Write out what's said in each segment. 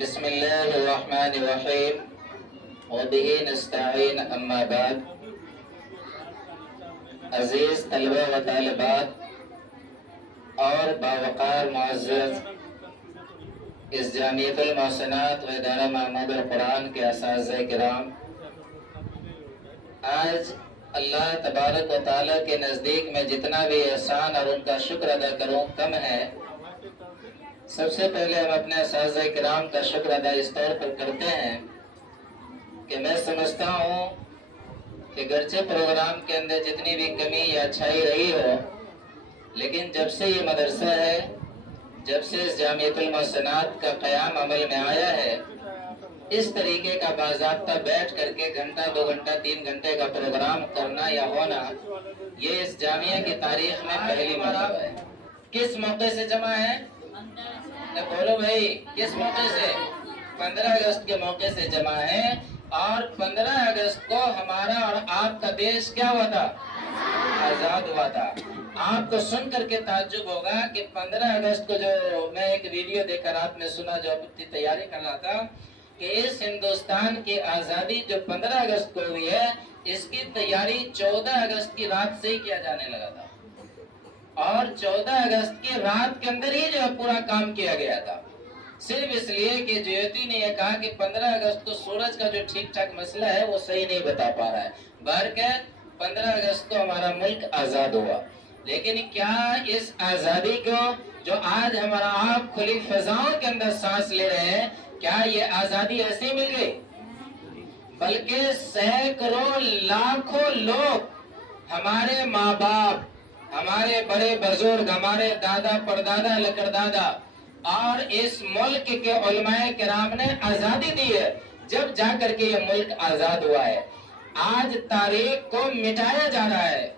بسم اللہ الرحمن الرحیم وبہ نستعین اما بعد۔ عزیز طلبہ و طالبات اور باوقار معزز اس جامعۃ المحسنات و ادارہ محمود القرآن کے اساتذہ کرام، آج اللہ تبارک و تعالیٰ کے نزدیک میں جتنا بھی احسان اور ان کا شکر ادا کروں کم ہے۔ سب سے پہلے ہم اپنے اساتذہ کرام کا شکر ادا اس طور پر کرتے ہیں کہ میں سمجھتا ہوں کہ گرچہ پروگرام کے اندر جتنی بھی کمی یا اچھائی رہی ہو، لیکن جب سے یہ مدرسہ ہے، جب سے اس جامعۃ المحسنات کا قیام عمل میں آیا ہے، اس طریقے کا باضابطہ بیٹھ کر کے گھنٹہ 2 گھنٹہ 3 گھنٹے کا پروگرام کرنا یا ہونا، یہ اس جامعہ کی تاریخ میں پہلی مرتبہ ہے۔ کس موقع سے جمع ہے؟ بولو بھائی، کس موقع سے؟ 15 اگست کے موقع سے جمع ہے، اور 15 اگست کو ہمارا اور آپ کا دیش کیا ہوا تھا؟ آزاد ہوا تھا۔ آپ کو سن کر کے تعجب ہوگا کہ 15 اگست کو جو میں ایک ویڈیو دیکھ کر رات میں سنا، جو اپنی تیاری کر رہا تھا کہ اس ہندوستان کی آزادی جو 15 اگست کو ہوئی ہے، اس کی تیاری 14 اگست کی رات سے ہی کیا جانے لگا تھا، اور 14 اگست کی رات کے اندر ہی جو پورا کام کیا گیا تھا، صرف اس لیے کہ جیوتی نے یہ کہا کہ 15 اگست کو سورج کا جو ٹھیک ٹھاک مسئلہ ہے وہ صحیح نہیں بتا پا رہا ہے۔ بہرکیف 15 اگست کو ہمارا ملک آزاد ہوا، لیکن کیا اس آزادی کو جو آج ہمارا آپ کھلی فضاؤں کے اندر سانس لے رہے ہیں، کیا یہ آزادی ایسے ہی مل گئی؟ بلکہ سینکڑوں لاکھوں لوگ، ہمارے ماں باپ، ہمارے بڑے بزرگ، ہمارے دادا پردادا لکڑدادا اور اس ملک کے علماء کرام نے آزادی دی ہے، جب جا کر کے یہ ملک آزاد ہوا ہے۔ آج تاریخ کو مٹایا جا رہا ہے،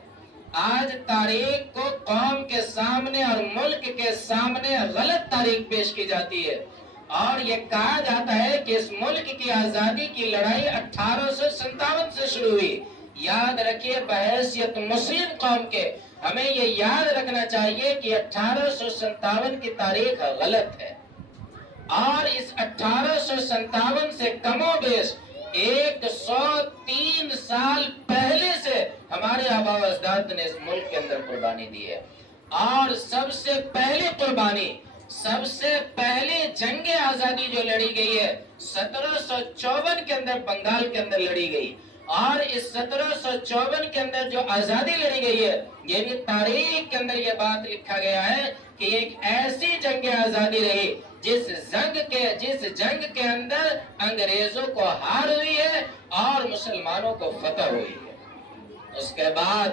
آج تاریخ کو قوم کے سامنے اور ملک کے سامنے غلط تاریخ پیش کی جاتی ہے، اور یہ کہا جاتا ہے کہ اس ملک کی آزادی کی لڑائی 1857 سے شروع ہوئی۔ یاد رکھیے، بحیثیت مسلم قوم کے ہمیں یہ یاد رکھنا چاہیے کہ 1857 کی تاریخ غلط ہے، اور اس 1857 سے کم و بیش 103 سال پہلے سے ہمارے آباء و اجداد نے اس ملک کے اندر قربانی دی ہے، اور سب سے پہلی قربانی، سب سے پہلی جنگ آزادی جو لڑی گئی ہے 1754 کے اندر بنگال کے اندر لڑی گئی، اور اس 1754 کے اندر جو آزادی لڑی گئی ہے، یہ بھی تاریخ کے اندر یہ بات لکھا گیا ہے کہ ایک ایسی جنگ آزادی رہی جس جنگ کے اندر انگریزوں کو ہار ہوئی ہے اور مسلمانوں کو فتح ہوئی ہے۔ اس کے بعد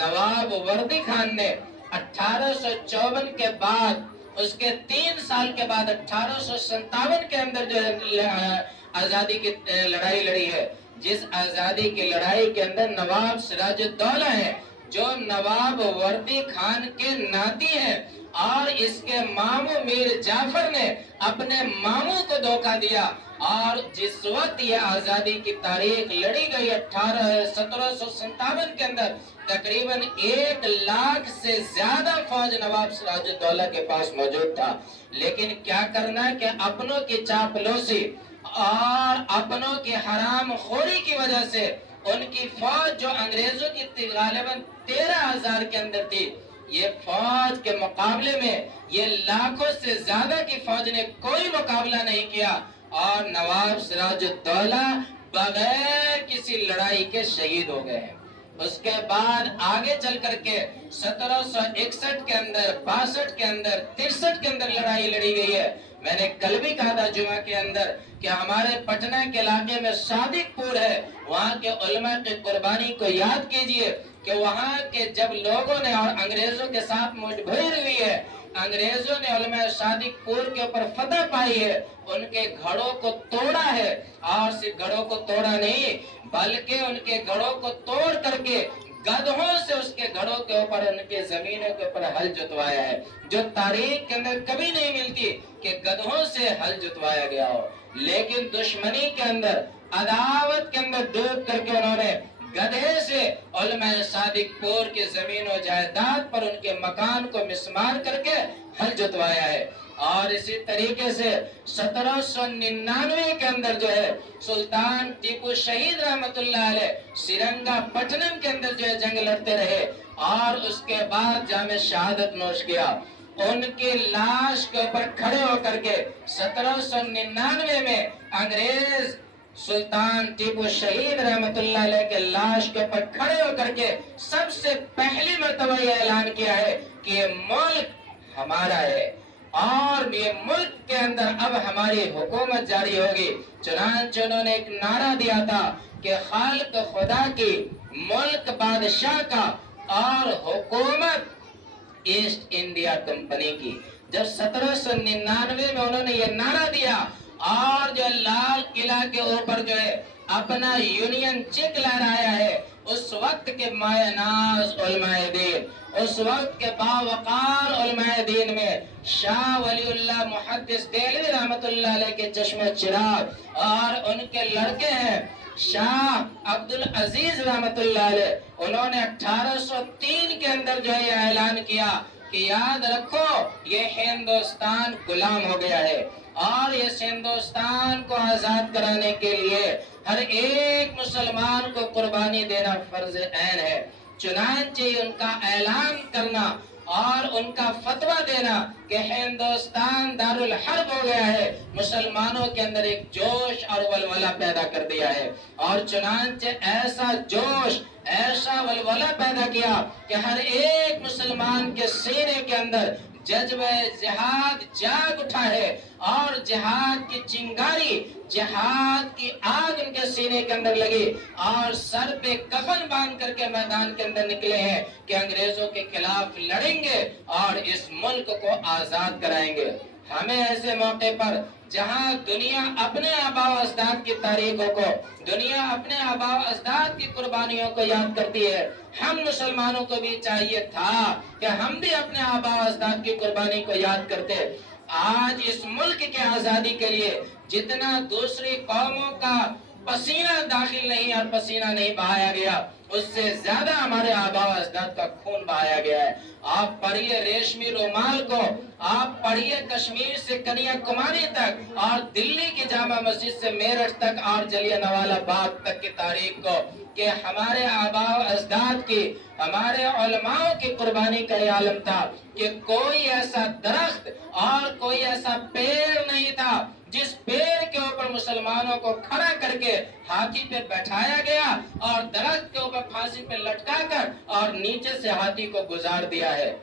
نواب وردی خان نے 1854 کے بعد، اس کے 3 سال کے بعد 1857 کے اندر جو آزادی کی لڑائی لڑی ہے، جس آزادی کی لڑائی کے اندر نواب سراج الدولہ ہیں، جو نواب وردی خان کے ناتی ہیں، اور اس کے ماموں میر جعفر نے اپنے ماموں کو دھوکہ دیا، اور جس وقت یہ آزادی کی تاریخ لڑی گئی 1757 کے اندر، تقریباً 1 لاکھ سے زیادہ فوج نواب سراج الدولہ کے پاس موجود تھا، لیکن کیا کرنا کہ اپنوں کی چاپلوسی اور اپنوں کی حرام خوری کی وجہ سے ان کی فوج جو انگریزوں کی تھی غالباً 13,000 کے اندر تھی، یہ فوج کے مقابلے میں یہ لاکھوں سے زیادہ کی فوج نے کوئی مقابلہ نہیں کیا، اور نواب سراج الدولہ بغیر کسی لڑائی کے شہید ہو گئے ہیں۔ اس کے بعد آگے چل کر کے 1761 کے اندر، 62 کے اندر، 63 کے اندر لڑائی لڑی گئی ہے۔ میں نے کل بھی کہا تھا جمعہ کے اندر کہ ہمارے پٹنہ کے علاقے میں صادق پور ہے، وہاں کے علماء کی قربانی کو یاد کیجئے کہ وہاں کے جب لوگوں نے اور انگریزوں کے ساتھ مٹ بھیڑ ہوئی ہے، انگریزوں نے علماء صادق پور کے اوپر فتح پائی ہے، ان کے گھڑوں کو توڑا ہے، اور صرف گھڑوں کو توڑا نہیں بلکہ ان کے گھڑوں کو توڑ کر کے گدھوں سے اس کے گھڑوں کے اوپر، ان کے زمینوں کے اوپر ہل جتوایا ہے، جو تاریخ کے اندر کبھی نہیں ملتی کہ گدھوں سے ہل جتوایا گیا ہو۔ لیکن دشمنی کے اندر، عداوت کے اندر ڈوب کر کے انہوں نے گدھے سے علماء صادق پور کی زمین و جائیداد پر ان کے مکان کو مسمار کر کے ہل جتوایا ہے۔ اور اسی طریقے سے 1799 کے اندر جو ہے سلطان ٹیپو شہید رحمت اللہ علیہ سرنگا پٹنم کے اندر جو ہے جنگ لڑتے رہے اور اس کے بعد جام شہادت نوش کیا. ان کی لاش کے اوپر کھڑے ہو کر کے 1799 میں انگریز سلطان ٹیپو شہید رحمت اللہ علیہ کے لاش کے اوپر کھڑے ہو کر کے سب سے پہلی مرتبہ یہ اعلان کیا ہے کہ یہ ملک ہمارا ہے اور یہ ملک کے اندر اب ہماری حکومت جاری ہوگی. چنانچہ انہوں نے ایک نعرہ دیا تھا کہ خالق خدا کی، ملک بادشاہ کا اور حکومت ایسٹ انڈیا کمپنی کی. جب 1799 میں انہوں نے یہ نعرہ دیا اور جو لال قلعہ کے اوپر جو ہے اپنا یونین چیک لہرایا ہے، اس وقت کے مایہ ناز علماء دین، اس وقت کے باوقار علماء دین میں شاہ ولی اللہ محدث دہلوی رحمت اللہ علیہ کے چشم چراغ اور ان کے لڑکے ہیں شاہ عبدالعزیز رحمت اللہ علیہ، انہوں نے 1803 کے اندر جو ہے یہ اعلان کیا کہ یاد رکھو یہ ہندوستان غلام ہو گیا ہے اور اس ہندوستان کو آزاد کرانے کے لیے ہر ایک مسلمان کو قربانی دینا فرض عین ہے. چنانچہ ان کا اعلان کرنا اور ان کا فتویٰ دینا کہ ہندوستان دارالحرب ہو گیا ہے، مسلمانوں کے اندر ایک جوش اور ولولہ پیدا کر دیا ہے. اور چنانچہ ایسا جوش، ایسا ولولہ پیدا کیا کہ ہر ایک مسلمان کے سینے کے اندر جذبہ جہاد جاگ اٹھا ہے اور جہاد کی چنگاری، جہاد کی آگ ان کے سینے کے اندر لگی اور سر پہ کفن باندھ کر کے میدان کے اندر نکلے ہیں کہ انگریزوں کے خلاف لڑیں گے اور اس ملک کو آزاد کرائیں گے. ہمیں ایسے موقع پر جہاں دنیا اپنے آباء و اجداد کی تاریخوں کو، دنیا اپنے آباء و اجداد کی قربانیوں کو یاد کرتی ہے، ہم مسلمانوں کو بھی چاہیے تھا کہ ہم بھی اپنے آباء و اجداد کی قربانی کو یاد کرتے. آج اس ملک کے آزادی کے لیے جتنا دوسری قوموں کا پسینہ داخل نہیں اور پسینہ نہیں بہایا گیا، اس سے زیادہ ہمارے آباء و اجداد کا خون بہایا گیا ہے. آپ پڑھیے ریشمی رومال کو، آپ پڑھیے کشمیر سے کنیا کماری تک اور دلی کی جامع مسجد سے میرٹھ تک اور جلیانوالہ والا باغ تک کی تاریخ کو، کہ ہمارے آباء و اجداد کی، ہمارے علماء کی قربانی کا یہ عالم تھا کہ کوئی ایسا درخت اور کوئی ایسا پیڑ نہیں تھا جس پیڑ کے اوپر مسلمانوں کو کھڑا کر کے ہاتھی پہ بیٹھایا گیا اور درخت کے اوپر پھانسی پہ لٹکا کر اور نیچے سے ہاتھی کو گزار دیا ہے.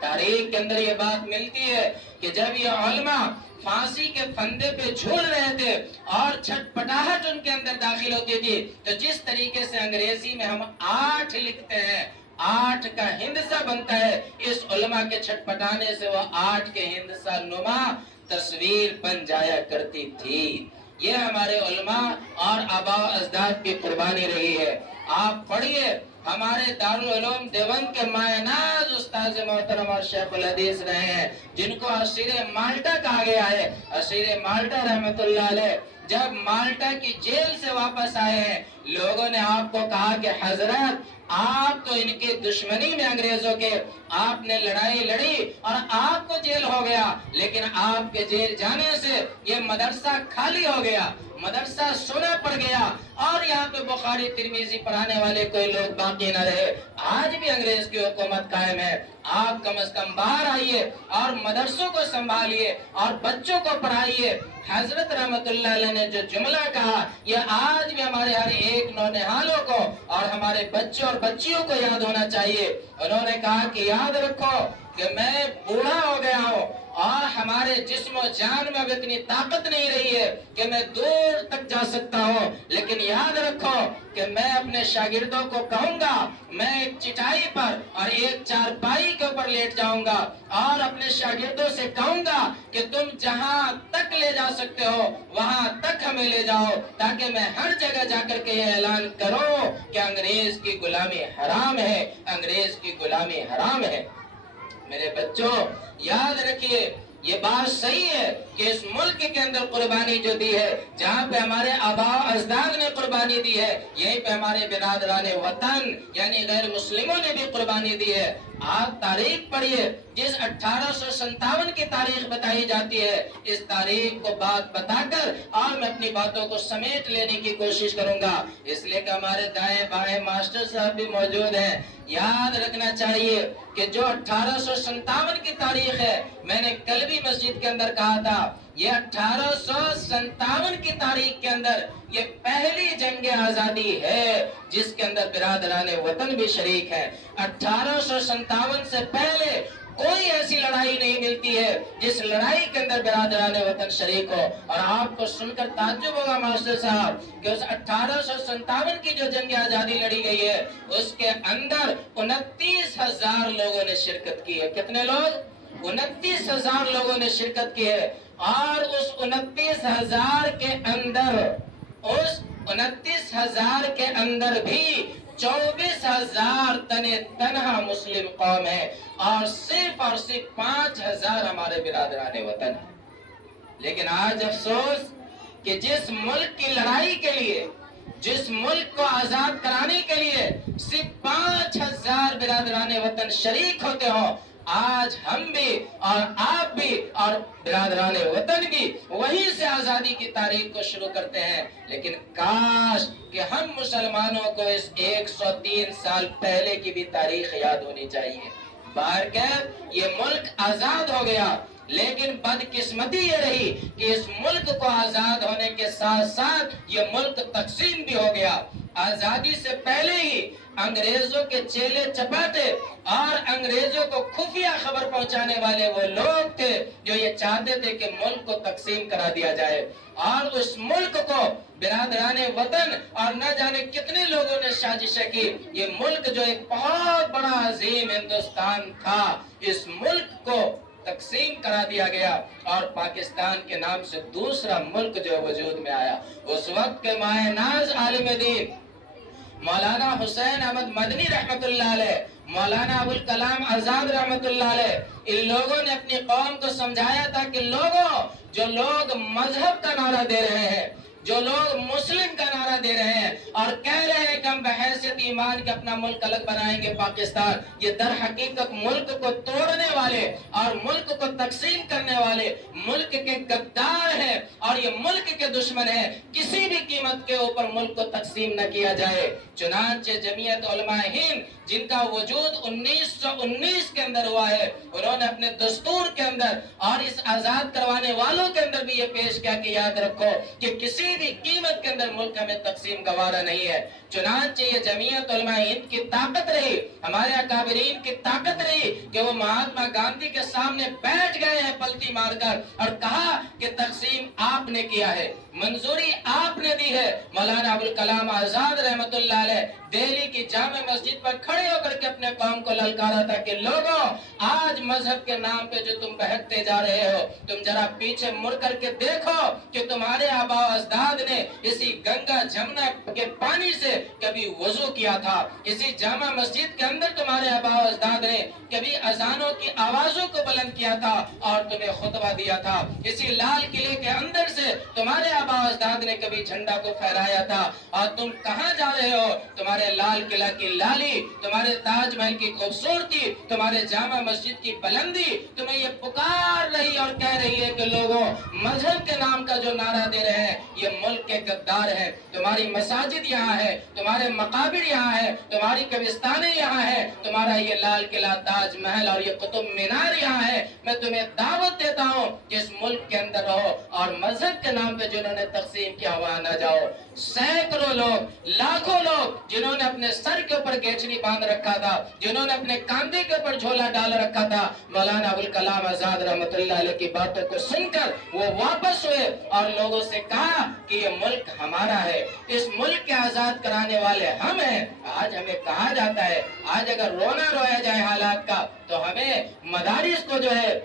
تاریخ کے اندر یہ بات ملتی ہے کہ جب یہ علماء پھانسی کے پھندے پہ جھول رہے تھے اور چھٹپٹاہٹ ان کے اندر داخل ہوتی تھی، تو جس طریقے سے انگریزی میں ہم 8 لکھتے ہیں، 8 کا ہندسہ بنتا ہے، اس علماء کے چھٹپٹانے سے وہ 8 کے ہندسہ نما تصویر بن جایا کرتی تھی. یہ ہمارے علماء اور آباء و اجداد کی قربانی رہی ہے. آپ پڑھیے ہمارے دارالعلوم دیوبند کے مایہ ناز استاد محترم اور شیخ الحدیث رہے ہیں جن کو اسیر مالٹا کہا گیا ہے. اسیر مالٹا رحمت اللہ علیہ جب مالٹا کی جیل سے واپس آئے ہیں، لوگوں نے آپ کو کہا کہ حضرت آپ تو ان کی دشمنی میں انگریزوں کے آپ نے لڑائی لڑی اور آپ کو جیل ہو گیا، لیکن آپ کے جیل جانے سے یہ مدرسہ خالی ہو گیا، مدرسہ سونا پڑ گیا اور یہاں پہ بخاری ترمذی پڑھانے والے کوئی لوگ باقی نہ رہے. آج بھی انگریز کی حکومت قائم ہے. آپ کم از کم باہر آئیے اور مدرسوں کو سنبھالیے اور بچوں کو پڑھائیے. حضرت رحمت اللہ علیہ نے جو جملہ کہا یہ آج بھی ہمارے ہر ایک نونہالوں کو اور ہمارے بچوں اور بچیوں کو یاد ہونا چاہیے. انہوں نے کہا کہ یاد رکھو کہ میں بوڑھا ہو گیا ہوں اور ہمارے جسم و جان میں اب اتنی طاقت نہیں رہی ہے کہ میں دور تک جا سکتا ہوں، لیکن یاد رکھو کہ میں اپنے شاگردوں کو کہوں گا، میں ایک چٹائی پر اور ایک چارپائی کے اوپر لیٹ جاؤں گا اور اپنے شاگردوں سے کہوں گا کہ تم جہاں تک لے جا سکتے ہو وہاں تک ہمیں لے جاؤ، تاکہ میں ہر جگہ جا کر کے یہ اعلان کروں کہ انگریز کی غلامی حرام ہے، انگریز کی غلامی حرام ہے. میرے بچوں یاد رکھیے یہ بات صحیح ہے کہ اس ملک کے اندر قربانی جو دی ہے، جہاں پہ ہمارے آباء اجداد نے قربانی دی ہے، یہیں پہ ہمارے برادران وطن یعنی غیر مسلموں نے بھی قربانی دی ہے۔ آپ تاریخ پڑھیے، جس 1857 کی تاریخ بتائی جاتی ہے، اس تاریخ کو بات بتا کر اور میں اپنی باتوں کو سمیٹ لینے کی کوشش کروں گا، اس لیے کہ ہمارے دائیں بائیں ماسٹر صاحب بھی موجود ہیں۔ یاد رکھنا چاہیے کہ جو 1857 کی تاریخ ہے، میں نے کل بھی مسجد کے اندر کہا تھا، یہ 1857 کی تاریخ کے اندر یہ پہلی جنگ آزادی ہے جس کے اندر برادران وطن بھی شریک ہیں۔ 1857 سے پہلے کوئی ایسی لڑائی نہیں ملتی ہے جس لڑائی کے اندر برادران وطن شریک ہو۔ اور آپ کو سن کر تعجب ہوگا ماسٹر صاحب کہ اس 1857 کی جو جنگ آزادی لڑی گئی ہے، اس کے اندر 29,000 لوگوں نے شرکت کی ہے۔ کتنے لوگ؟ 29,000 لوگوں نے شرکت کی ہے۔ اور اس 29,000 کے اندر، اس 29,000 کے اندر بھی 24,000 تنہا مسلم قوم ہے، اور صرف 5,000 ہمارے برادران وطن ہیں۔ لیکن آج افسوس کہ جس ملک کی لڑائی کے لیے، جس ملک کو آزاد کرانے کے لیے صرف 5,000 برادران وطن شریک ہوتے ہوں، آج ہم بھی اور آپ بھی اور برادران وطن بھی وہیں سے آزادی کی تاریخ کو شروع کرتے ہیں۔ لیکن کاش کہ ہم مسلمانوں کو اس 103 سال پہلے کی بھی تاریخ یاد ہونی چاہیے۔ بہرکیف یہ ملک آزاد ہو گیا، لیکن بدقسمتی یہ رہی کہ اس ملک کو آزاد ہونے کے ساتھ ساتھ یہ ملک تقسیم بھی ہو گیا۔ آزادی سے پہلے ہی انگریزوں کے چیلے چپاٹے اور انگریزوں کو خفیہ خبر پہنچانے والے وہ لوگ تھے جو یہ چاہتے تھے کہ ملک کو تقسیم کرا دیا جائے، اور اس ملک کو برادران وطن اور نہ جانے کتنے لوگوں نے سازشیں کی۔ یہ ملک جو ایک بہت بڑا عظیم ہندوستان تھا، اس ملک کو تقسیم کرا دیا گیا اور پاکستان کے نام سے دوسرا ملک جو وجود میں آیا۔ اس وقت کے ماہ ناز عالم دین مولانا حسین احمد مدنی رحمت اللہ علیہ، مولانا ابوالکلام آزاد رحمت اللہ علیہ، ان لوگوں نے اپنی قوم کو سمجھایا تھا کہ لوگوں، جو لوگ مذہب کا نعرہ دے رہے ہیں، جو لوگ مسلم کا نعرہ دے رہے ہیں اور کہہ رہے ہیں کہ ہم بحیثیت ایمان کے اپنا ملک الگ بنائیں گے پاکستان، یہ در حقیقت ملک کو توڑنے والے اور ملک کو تقسیم کرنے والے ملک کے غدار ہیں اور یہ ملک کے دشمن ہیں۔ کسی بھی قیمت کے اوپر ملک کو تقسیم نہ کیا جائے۔ چنانچہ جمعیت علماء ہند، جن کا وجود 1919 کے اندر ہوا ہے، انہوں نے اپنے دستور کے اندر اور اس آزاد کروانے والوں کے اندر بھی یہ پیش کیا کہ یاد رکھو کہ کسی بھی قیمت کے اندر ملک ہمیں تقسیم گوارا نہیں ہے۔ چنانچہ یہ جمعیت علماء ہند کی طاقت رہی، ہمارے اکابرین کی طاقت رہی کہ وہ مہاتما گاندھی کے سامنے بیٹھ گئے ہیں پلتی مار کر اور کہا کہ تقسیم آپ نے کیا ہے، منظوری آپ نے دی ہے۔ مولانا ابوالکلام آزاد رحمت اللہ علیہ دہلی کی جامع مسجد پر کھڑے ہو کر کے اپنے قوم کو للکارا تھا کہ لوگوں، آج مذہب کے نام پہ جو تم بہکتے جا رہے ہو، تم ذرا پیچھے مڑ کر کے دیکھو کہ تمہارے آباء و اجداد نے اسی گنگا جمنا کے پانی سے کبھی وضو کیا تھا، اسی جامع مسجد کے اندر تمہارے آباء و اجداد نے کبھی اذانوں کی آوازوں کو بلند کیا تھا اور تمہیں خطبہ دیا تھا، اسی لال قلعے کے اندر سے تمہارے آباء و اجداد نے کبھی جھنڈا کو پھہرایا تھا۔ اور تم کہاں جا رہے ہو؟ تمہارے لال قلعہ کی لالی، تمہارے تاج محل کی خوبصورتی، تمہارے جامع مسجد کی بلندی تمہیں یہ پکار رہی اور کہہ رہی ہے کہ لوگوں، مذہب کے نام کا جو نعرہ دے رہے ہیں یہ ملک کے غدار ہیں۔ تمہاری مساجد یہاں ہے، تمہارے مقابر یہاں ہے، تمہاری قبرستانیں یہاں ہے، تمہارا یہ لال قلعہ، تاج محل اور یہ قطب مینار یہاں ہے۔ میں تمہیں دعوت دیتا ہوں کہ اس ملک کے اندر رہو اور مذہب کے نام پہ جنہوں نے تقسیم کیا وہاں نہ جاؤ۔ سینکڑوں لوگ، لاکھوں لوگ جنہوں نے اپنے سر کے اوپر گیچنی باندھ رکھا تھا، جنہوں نے اپنے کاندھے کے اوپر جھولا ڈال رکھا تھا، مولانا ابوالکلام آزاد رحمت اللہ علیہ کی باتوں کو سن کر وہ واپس ہوئے اور لوگوں سے کہا کہ یہ ملک ہمارا ہے، اس ملک کے آزاد کرانے والے ہم ہیں۔ آج ہمیں کہا جاتا ہے، آج اگر رونا رویا جائے حالات کا، تو ہمیں مدارس کو جو ہے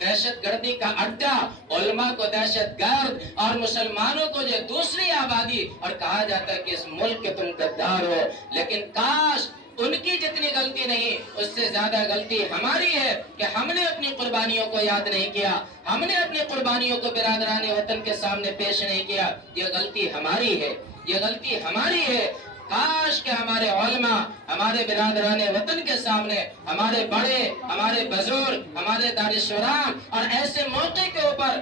دہشت گردی کا اڈا، علماء کو دہشت گرد اور مسلمانوں کو جو دوسری آبادی، اور کہا جاتا ہے کہ اس ملک کے تم غدار ہو۔ لیکن کاش ان کی جتنی غلطی نہیں، اس سے زیادہ غلطی ہماری ہے کہ ہم نے اپنی قربانیوں کو یاد نہیں کیا، ہم نے اپنی قربانیوں کو برادران وطن کے سامنے پیش نہیں کیا۔ یہ غلطی ہماری ہے، یہ غلطی ہماری ہے۔ کاش کہ ہمارے علماء ہمارے برادران وطن کے سامنے، ہمارے بڑے، ہمارے بزرگ، ہمارے دانشوران، اور ایسے موقع کے اوپر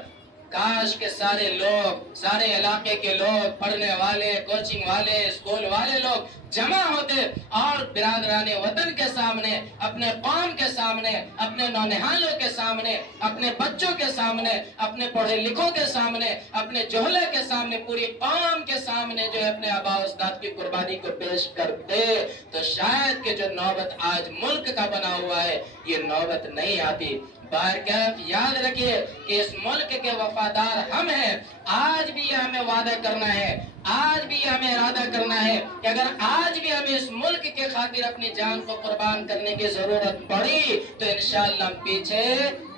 کاش کے سارے لوگ، سارے علاقے کے لوگ، پڑھنے والے، کوچنگ والے، اسکول والے لوگ جمع ہوتے اور برادران وطن کے سامنے، اپنے قوم کے سامنے، اپنے نونہالوں کے سامنے، اپنے بچوں کے سامنے، اپنے پڑھے لکھوں کے سامنے، اپنے جوہلے کے سامنے، پوری قوم کے سامنے جو ہے اپنے آباء و اجداد کی قربانی کو پیش کرتے، تو شاید کہ جو نوبت آج ملک کا بنا ہوا ہے یہ نوبت نہیں آتی۔ بہرکیف یاد رکھیے کہ اس ملک کے وفادار ہم ہیں۔ آج بھی یہ ہمیں وعدہ کرنا ہے، آج بھی یہ ہمیں ارادہ کرنا ہے کہ اگر آج بھی ہمیں اس ملک کے خاطر اپنی جان کو قربان کرنے کی ضرورت پڑی تو انشاءاللہ ہم پیچھے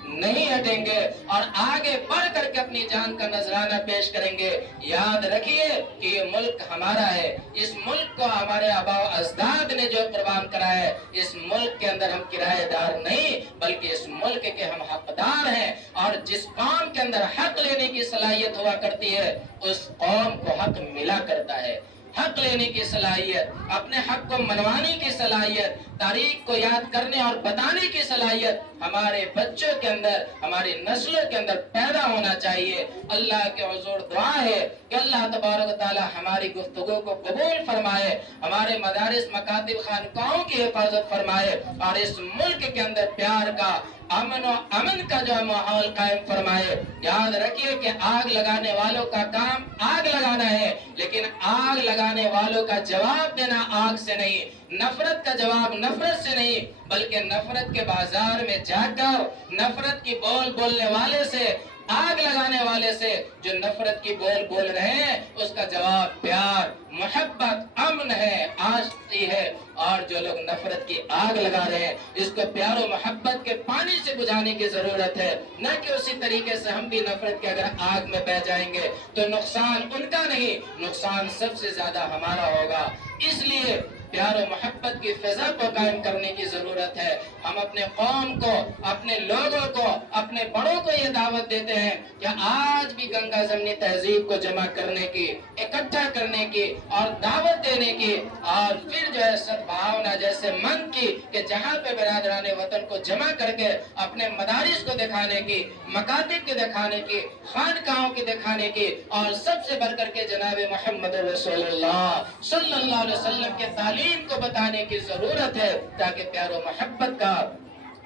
نہیں ہٹیں گے اور آگے بڑھ کر کے اپنی جان کا نذرانہ پیش کریں گے۔ یاد رکھیے کہ یہ ملک ہمارا ہے، اس ملک کو ہمارے آباء و اجداد نے جو قربان کرا ہے، اس ملک کے اندر ہم کرایہ دار نہیں بلکہ اس ملک کے ہم حقدار ہیں، اور جس قوم کے اندر حق لینے کی صلاحیت ہوا کرتی ہے اس قوم کو حق ملا کرتا ہے۔ حق لینے کی صلاحیت، اپنے حق کو منوانے کی صلاحیت، تاریخ کو یاد کرنے اور بتانے کی صلاحیت ہمارے بچوں کے اندر، ہماری نسلوں کے اندر پیدا ہونا چاہیے۔ اللہ کے حضور دعا ہے کہ اللہ تبارک و تعالی ہماری گفتگو کو قبول فرمائے، ہمارے مدارس، مکاتب، خانقاہوں کی حفاظت فرمائے اور اس ملک کے اندر پیار کا، امن کا جو ماحول قائم فرمائے۔ یاد رکھیے کہ آگ لگانے والوں کا کام آگ لگانا ہے، لیکن آگ لگانے والوں کا جواب دینا آگ سے نہیں، نفرت کا جواب نفرت سے نہیں، بلکہ نفرت کے بازار میں جا کر نفرت کی بول بولنے والے سے، آگ لگانے والے سے جو نفرت کی بول بول رہے ہیں اس کا جواب پیار، محبت، امن ہے، آشتی ہے، اور جو لوگ نفرت کی آگ لگا رہے ہیں اس کو پیار و محبت کے پانی سے بجھانے کی ضرورت ہے، نہ کہ اسی طریقے سے ہم بھی نفرت کے اگر آگ میں بہ جائیں گے تو نقصان ان کا نہیں، نقصان سب سے زیادہ ہمارا ہوگا۔ اس لیے پیار و محبت کی فضا کو قائم کرنے کی ضرورت ہے۔ ہم اپنے قوم کو، اپنے لوگوں کو، اپنے بڑوں کو یہ دعوت دیتے ہیں کہ آج بھی گنگا جمنی تہذیب کو جمع کرنے کی، اکٹھا کرنے کی اور دعوت دینے کی، اور پھر جو ہے سدبھاونا جیسے من کی کہ جہاں پہ برادران وطن کو جمع کر کے اپنے مدارس کو دکھانے کی، مکاتب کے دکھانے کی، خانقاہوں کے دکھانے کی، اور سب سے بڑھ کر کے جناب محمد رسول اللہ صلی اللہ علیہ وسلم کے تعلیم کو بتانے کی ضرورت ہے، تاکہ پیار و محبت کا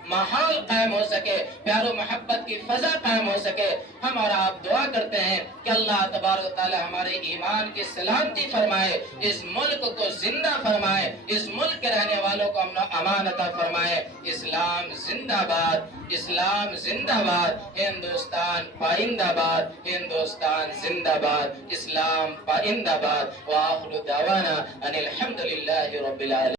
ماحول قائم ہو سکے، پیار و محبت کی فضا قائم ہو سکے۔ ہم اور آپ دعا کرتے ہیں کہ اللہ تبارک و تعالی ہمارے ایمان کی سلامتی فرمائے، اس ملک کو زندہ فرمائے، اس ملک کے رہنے والوں کو امن و امان عطا فرمائے۔ اسلام زندہ باد، اسلام زندہ باد، ہندوستان پائندہ باد، ہندوستان زندہ باد، اسلام پائندہ باد۔ وآخر دعوانا ان الحمدللہ رب العالمین۔